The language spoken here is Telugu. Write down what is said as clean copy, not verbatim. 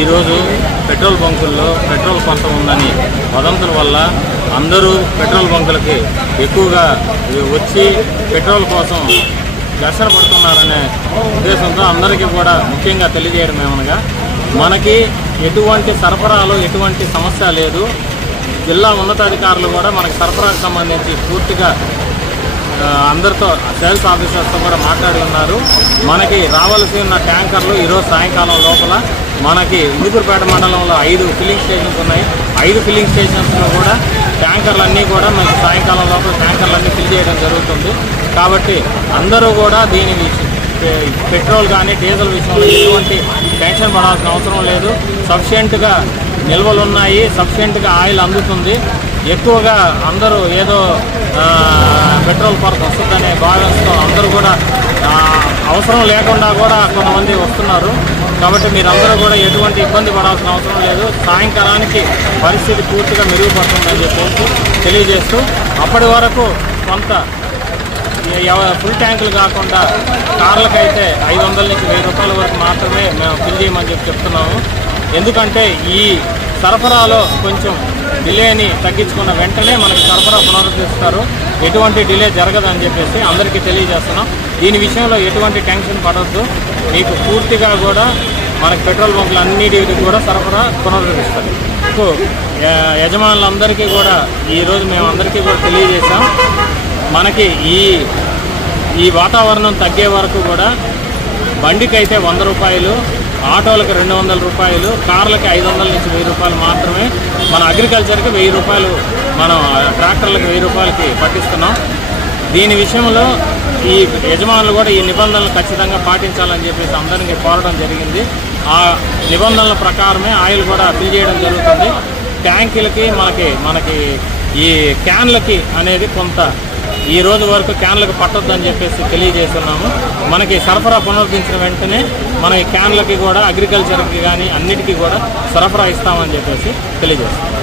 ఈరోజు పెట్రోల్ బంకుల్లో పెట్రోల్ కొంత ఉందని వదంతుల వల్ల అందరూ పెట్రోల్ బంకులకి ఎక్కువగా వచ్చి పెట్రోల్ కోసం ఘర్షణ పడుతున్నారనే ఉద్దేశంతో అందరికీ కూడా ముఖ్యంగా తెలియజేయడం ఏమనగా మనకి ఎటువంటి సరఫరాలో ఎటువంటి సమస్య లేదు. జిల్లా ఉన్నతాధికారులు కూడా మనకి సరఫరాకు సంబంధించి పూర్తిగా అందరితో సేల్స్ ఆఫీసర్స్తో కూడా మాట్లాడి ఉన్నారు. మనకి రావాల్సిన ట్యాంకర్లు ఈరోజు సాయంకాలం లోపల మనకి ఇందుకూరుపేట మండలంలో 5 ఫిల్లింగ్ స్టేషన్స్ ఉన్నాయి. 5 ఫిల్లింగ్ స్టేషన్స్లో కూడా ట్యాంకర్లన్నీ కూడా మనకి సాయంకాలం లోపల ట్యాంకర్లన్నీ ఫిల్ చేయడం జరుగుతుంది. కాబట్టి అందరూ కూడా దీని పెట్రోల్ కానీ డీజిల్ విషయంలో ఎటువంటి టెన్షన్ పడాల్సిన అవసరం లేదు. సఫిషియెంట్గా నిల్వలు ఉన్నాయి, సఫిషియెంట్గా ఆయిల్ అందుతుంది. ఎక్కువగా అందరూ ఏదో పెట్రోల్ కొరత వస్తుందనే భావంతో అందరూ కూడా అవసరం లేకుండా కూడా కొంతమంది వస్తున్నారు. కాబట్టి మీరందరూ కూడా ఎటువంటి ఇబ్బంది పడాల్సిన అవసరం లేదు. సాయంకాలానికి పరిస్థితి పూర్తిగా మెరుగుపడుతుందని చెప్పేసి తెలియజేస్తూ అప్పటి వరకు కొంత ఫుల్ ట్యాంకులు కాకుండా కార్లకైతే 500 నుంచి 1000 రూపాయల వరకు మాత్రమే మేము ఫిల్ చేయమని చెప్తున్నాము. ఎందుకంటే ఈ సరఫరాలో కొంచెం డిలేని తగ్గించుకున్న వెంటనే మనకి సరఫరా పునరుద్ధరిస్తారు. ఎటువంటి డిలే జరగదని చెప్పేసి అందరికీ తెలియజేస్తున్నాం. దీని విషయంలో ఎటువంటి టెన్షన్ పడవద్దు. మీకు పూర్తిగా కూడా మనకి పెట్రోల్ బంకులు అన్నిటికి కూడా సరఫరా పునరుద్ధరిస్తారు. యజమానులందరికీ కూడా ఈరోజు మేము అందరికీ కూడా తెలియజేసాం. మనకి ఈ వాతావరణం తగ్గే వరకు కూడా బండికి అయితే 100 రూపాయలు, ఆటోలకు 200 రూపాయలు, కార్లకి 500 నుంచి 1000 రూపాయలు మాత్రమే, మన అగ్రికల్చర్కి 1000 రూపాయలు, మనం ట్రాక్టర్లకు 1000 రూపాయలకి పట్టిస్తున్నాం. దీని విషయంలో ఈ యజమానులు కూడా ఈ నిబంధనలు ఖచ్చితంగా పాటించాలని చెప్పేసి అందరికీ కోరడం జరిగింది. ఆ నిబంధనల ప్రకారమే ఆయిల్ కూడా ఫిల్ చేయడం జరుగుతుంది. ట్యాంకులకి మనకి ఈ క్యాన్లకి అనేది కొంత ఈ రోజు వరకు క్యాన్లకు పట్టొద్దని చెప్పేసి తెలియజేస్తున్నాము. మనకి సరఫరా పునరుద్ధరించిన వెంటనే మన ఈ క్యాన్లకి కూడా అగ్రికల్చర్కి కానీ అన్నిటికీ కూడా సరఫరా ఇస్తామని చెప్పేసి తెలియజేస్తున్నాం.